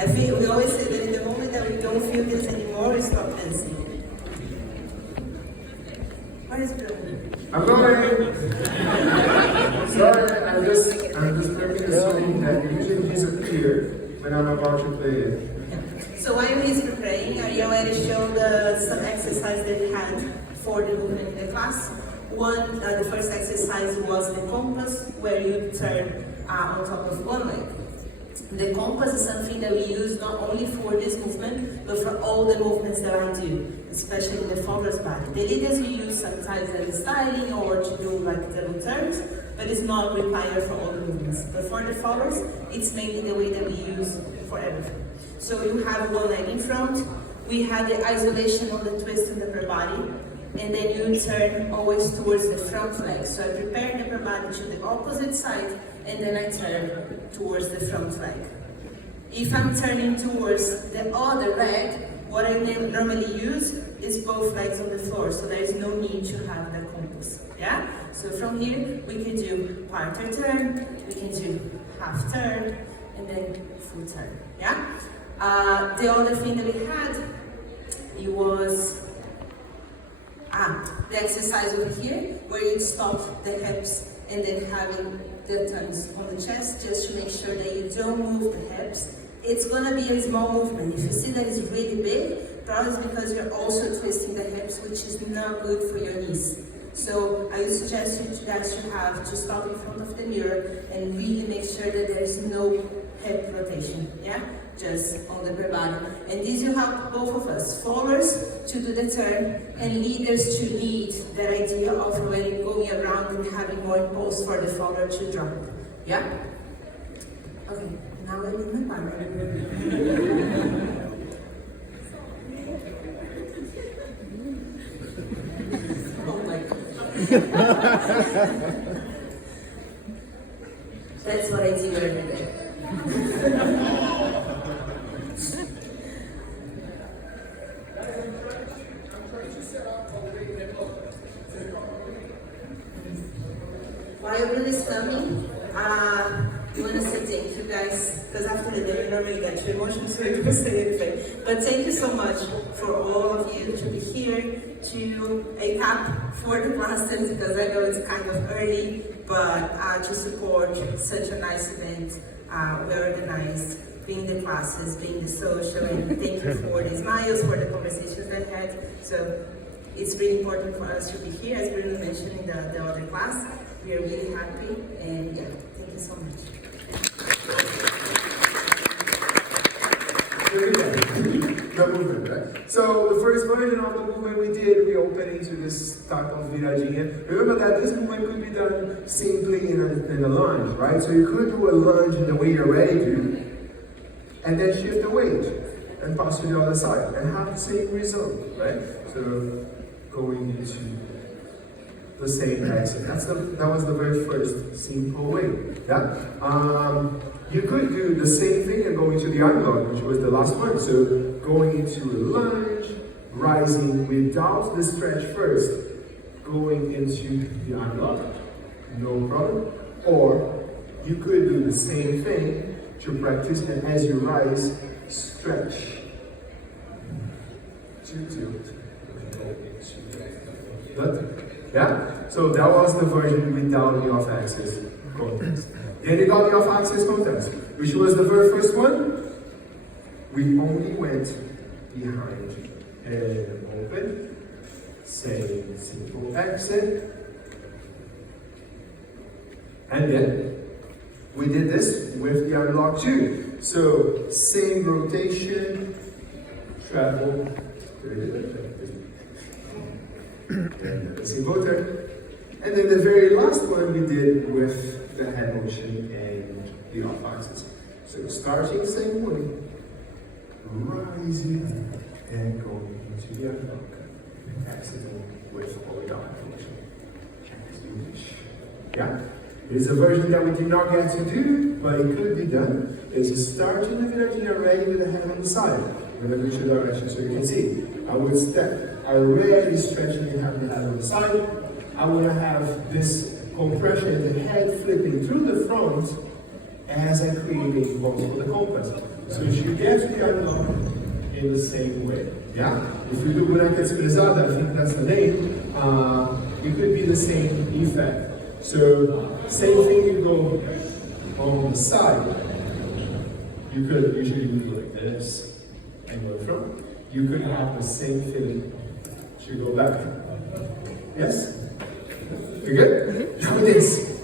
I think we always say that in the moment that we don't feel this anymore, we stop dancing. Where is Bruno? I'm going. Sorry, I'm just making a song that usually disappear when I'm about to play it. So while he's preparing, I already showed some exercise that we had for the movement in the class. The first exercise was the compass, where you turn on top of one leg. The compass is something that we use not only for this movement, but for all the movements that I do, especially in the follower's body. The leaders we use sometimes as styling or to do like double turns, but it's not required for all the movements. But for the followers, it's mainly the way that we use for everything. So you have one leg in front, we have the isolation on the twist in the upper body, and then you turn always towards the front leg. So I prepare the upper body to the opposite side, and then I turn towards the front leg. If I'm turning towards the other leg, what I normally use is both legs on the floor, so there is no need to have the compass. Yeah? So from here, we can do quarter turn, we can do half turn, and then full turn. Yeah? The other thing that we had, it was the exercise over here, where you stop the hips and then having the turns on the chest, just to make sure that you don't move the hips. It's gonna be a small movement. If you see that it's really big, probably it's because you're also twisting the hips, which is not good for your knees. So I would suggest you guys to have to stop in front of the mirror and really make sure that there is no hip rotation, yeah? Just on the upper body. And this will help both of us, followers to do the turn and leaders to lead that idea of already going around and having more impulse for the follower to drop. Yeah? Okay, now I need my partner. Oh my God. That's what I do every day. While everyone is coming, I want to say thank you guys, because after the day you normally get too emotional, so I don't say anything. But thank you so much for all of you to be here, to a clap for the classes, because I know it's kind of early, but to support such a nice event, well organized, being the classes, being the social, and thank you for the smiles, for the conversations I had. So it's really important for us to be here, as Bruno mentioned in the other class. We are really happy, and yeah, thank you so much. The movement, right? So the first version of the movement we did, we opened into this type of viradinha. Remember that this movement could be done simply in a lunge, right? So you could do a lunge in the way you're ready to, and then shift the weight and pass to the other side and have the same result, right? So going into the same exit. That was the very first simple way. Yeah. You could do the same thing and go into the unlock, which was the last one. So going into a lunge, rising without the stretch first, going into the unlock, no problem. Or you could do the same thing to practice, and as you rise, stretch. Yeah? So that was the version without the off-axis context. Then you got the off-axis context, which was the very first one. We only went behind and open, same simple exit. And then we did this with the unlock too. So same rotation, travel, and a single turn. And then the very last one we did with the hand motion and the off axis. So starting same way, rising and going into the unlock, exiting with all the hand motion. Yeah, there's a version that we did not get to do, but it could be done. Is starting the viradinha already with the hand on the side. I'm going to go to the direction so you can see. I would step, already stretching and having the hand on the side. I want to have this compression, the head flipping through the front as I create a impulse for the compass. So you should get to the unlock in the same way. Yeah? If you do boneca espressada, I think that's the name, it could be the same effect. So, same thing, you go on the side. You could usually do like this and go from. You could have the same feeling to go back. Yes? You good? Now this.